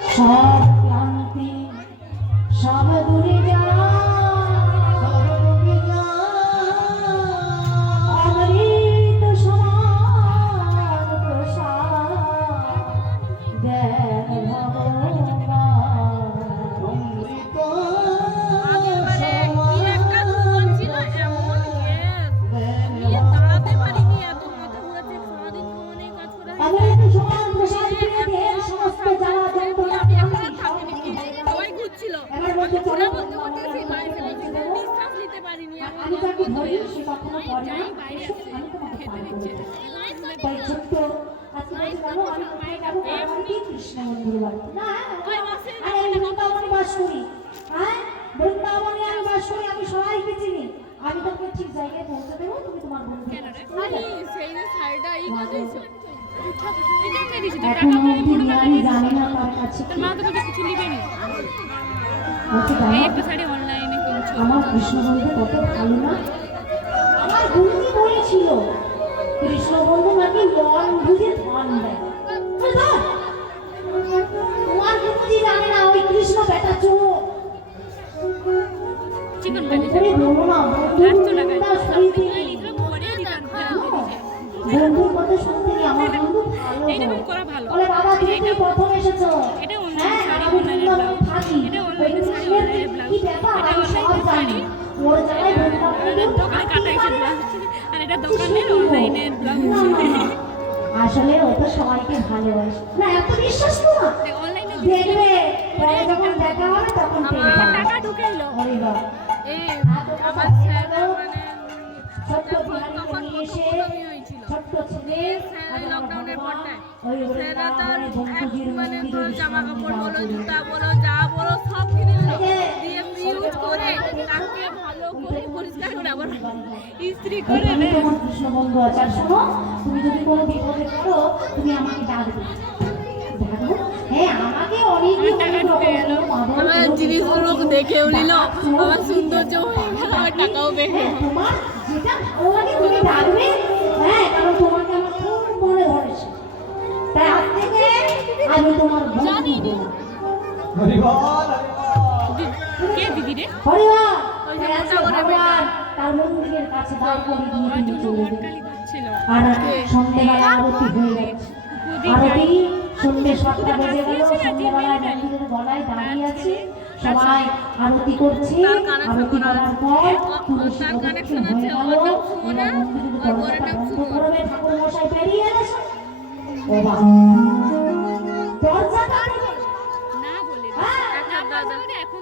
সব ক্লান্তি সব দূরে যা অমৃত সমান প্রসাদ দেন ভগবান। অমৃত অমৃত সমান প্রসাদ পেয়ে দেন সমস্ত জ্বালা যন্ত্রণা সবাই ঘুরছিল এবার বলতে চলো নিঃশ্বাস নিতে পারিনি আমি তাকে ধরি সে কখনো পড়ে না আমি তোমাকে পার করে দেব। তাই ছোট্ট আজকে বলতে যাবো আমি কোথায় যাবো বাড়ি কৃষ্ণ মন্দির বাড়ি না আরে আমি বৃন্দাবনে বাস করি। হ্যাঁ বৃন্দাবনে আমি বাস করি, আমি সবাইকে চিনি। আমি তোকে ঠিক জায়গায় পৌঁছে দেবো, তুমি তোমার বন্ধু সেই যে শাড়িটা এই করেছো এখন অব্দি আমি জানি না তার কাছে কি। মা তো কিছু লিখেনি বলতে পারো, এই একটা শাড়ি অনলাইনে কিনছো আমার কৃষ্ণ বন্ধু কত ভালো না। আমার গুরুজি বলেছিল কৃষ্ণ বন্ধু নাকি মন বুঝে ধন দেয়। তোমার গুরুজি জানে না ওই কৃষ্ণ বেটা চোর। চিকন করে বলো না বন্ধুর কথা শুনতে গিয়ে আমার বন্ধু ভালো এটা বের করা ভালো বলে বাবা তুমি তো প্রথম এসেছো। এটা অন্য হ্যাঁ শাড়ি আমি অনলাইনে বৃন্দাবনে থাকি এটা ওই অনলাইনে শাড়ি কৃষ্ণের অনলাইনে ব্লাউজ কি ব্যাপার এটা আমি সব অনলাইনে জানি। শাড়ি ওর জায়গায় বৃন্দাবনে দোকানে কাটা এসে ব্লাউজ আর এটা দোকানের অনলাইনে ব্লাউজ আসলে ও তো সবাইকে ভালোবাসে না, এত বিশ্বাস তো না। অনলাইনে দেখবে পরে যখন দেখা হবে তখন আমার টাকা ঢুকাইলো হরি বাবা এই আমার স্যার মানে ছোট্ট বিহারীকে নিয়ে এসে ছোট্ট ছেলে লকডাউনের পরটায় ওই স্যাররা তার বন্ধুজির মানে মন্দিরে তোর জামা কাপড় বলো জুতা বলো যা বলো সব কিনে দিল দিয়ে ইউজ করে তাকে ভালো করে পরিষ্কার করে আবার ইস্ত্রি করে আমি তোমার কৃষ্ণ বন্ধু আছে। আর শোনো, তুমি যদি কোনো বিপদে পড়ো তুমি আমাকে ডাকবে। ডাকবো? হ্যাঁ আমাকে অনেক টাকা ঢুকে গেল আমার জিনিসগুলো দেখেও নিল আমার সৌন্দর্য হয়ে গেল আমার টাকাও বেড়ে তোমার যেটা ভালো লাগে তুমি ডাকবে। হ্যাঁ কারণ তোমাকে আমার খুব মনে ধরেছে, তাই আজ থেকে আমি তোমার জানি বন্ধু। হরি বল কে দিদি রে হরিবার ওই যে আছে মোটা করে ভগবান তার মন্দিরের কাছে দাঁড় করে দিয়ে আমার তুমি জন্য চলে যাবে। মটকালি দিচ্ছিল আর সন্ধ্যেবেলা আরতি হয়ে গেছে। আরতি সন্ধ্যে 7টা বেজে গেল। সন্ধ্যেবেলায় মন্দিরের গলায় দাঁড়িয়ে আছি, সবাই আরতি করছে। আরতি করার পর তুলসী প্রদক্ষিণ হয়ে গেল। এবার মন্দিরের দরজাটা বন্ধ করবে, ঠাকুর মশাই বেরিয়ে এসে ও বাবা দরজাটা না বলে হ্যাঁ, একটা দাদা এখন